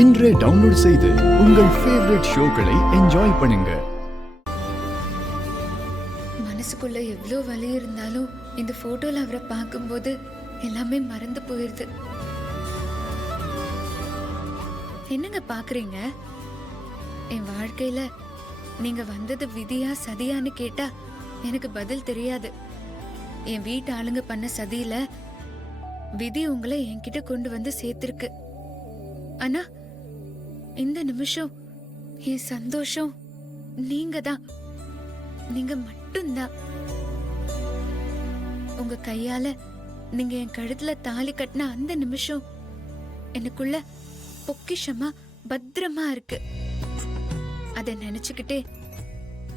இன்றே டவுன்லோட் செய்து உங்கள் ஃபேவரட் ஷோக்களை என்ஜாய் பண்ணுங்க. மனசுக்குள்ள எவ்வளோ வலி இருந்தாலும் இந்த போட்டோல அவரை பார்க்கும்போது எல்லாமே மறந்து போயிருது. என்னங்க பாக்குறீங்க? என் வாழ்க்கையில நீங்க வந்தது விதியா சதியான்னு கேட்டா எனக்கு பதில் தெரியாது. என் வீட்டு ஆளுங்க பண்ண சதியில விதி உங்களை என்கிட்ட கொண்டு வந்து சேர்த்திருக்கு. ஆனா இந்த நிமிஷம் என் சந்தோஷம் நீங்க தான், நீங்க மட்டும்தான். உங்க கையால நீங்க என் கழுத்துல தாலி கட்டின அந்த நிமிஷம் எனக்குள்ள பொக்கிஷமா பத்திரமா இருக்கு. அத நினைச்சுக்கிட்டே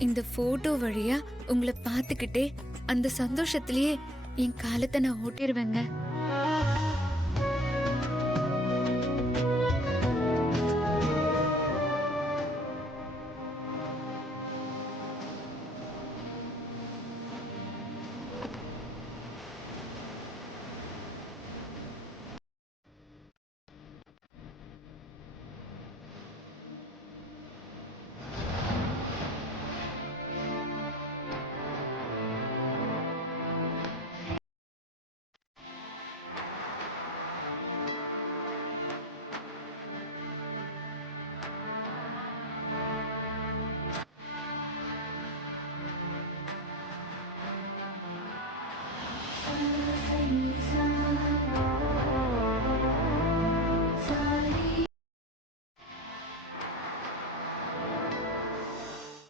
இந்த போட்டோ வழியா உங்களை பார்த்துக்கிட்டே அந்த சந்தோஷத்திலேயே என் காலத்தை நான் ஓட்டிடுவேங்க.